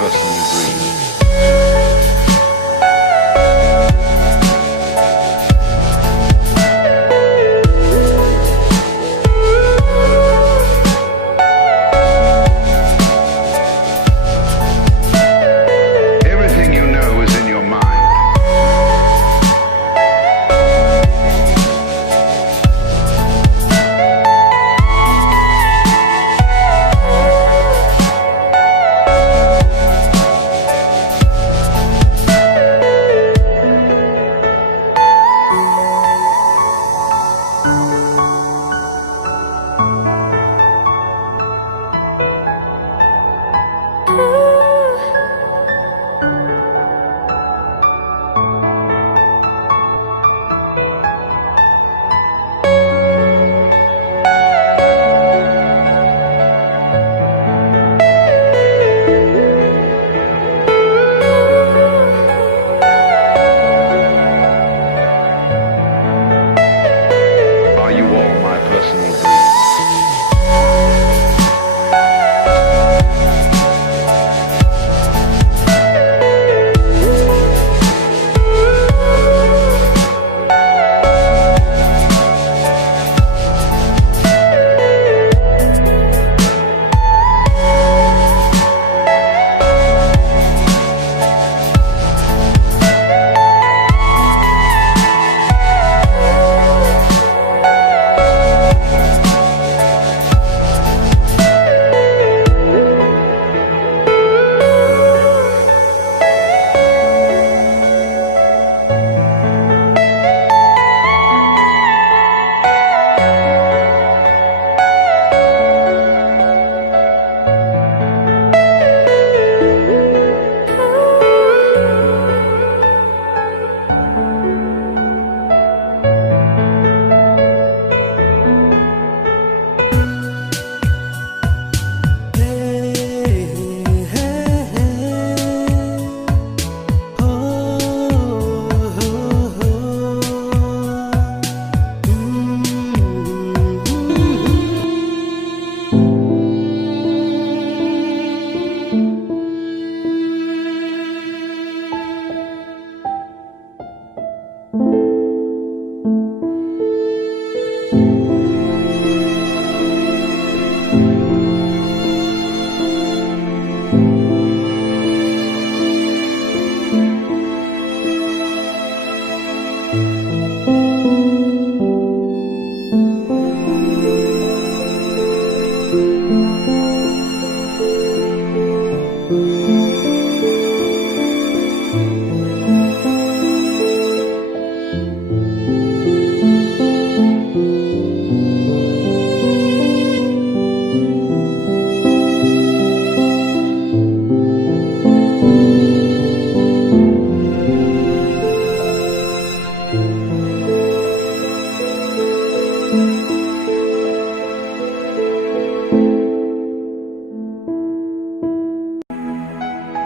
personal dream. Everything you know is in your mind. Are you all my personal dreams?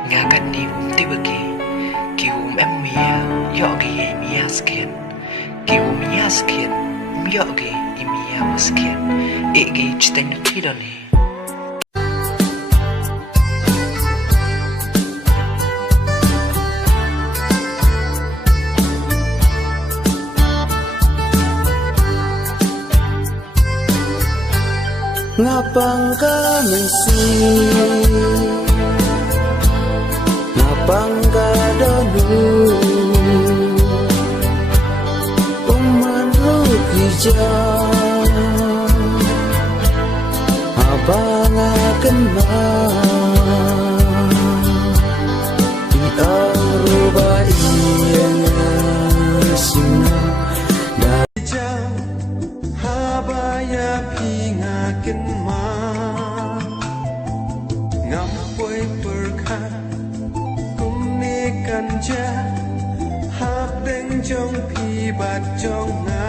Ngakan ni tibagi kium emia yogi emia skin kium mia skin yogi emia skin egi chitang tidoni. Ngapang ka ngapang ka danu umanruk hijau abang akan di aruba yang sina dari jauh habaya pingakin ngapoy perkha kanja hap deng jong pi bat jong na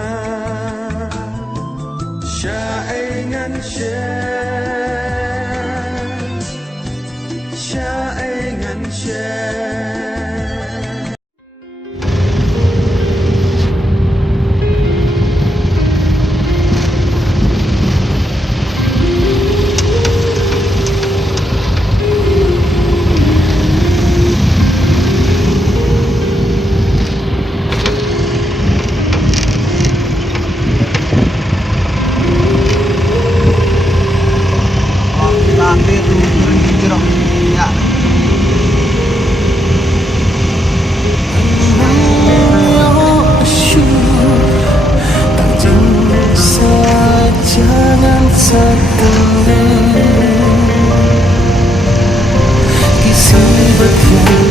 sha ai ngan she Kisah bất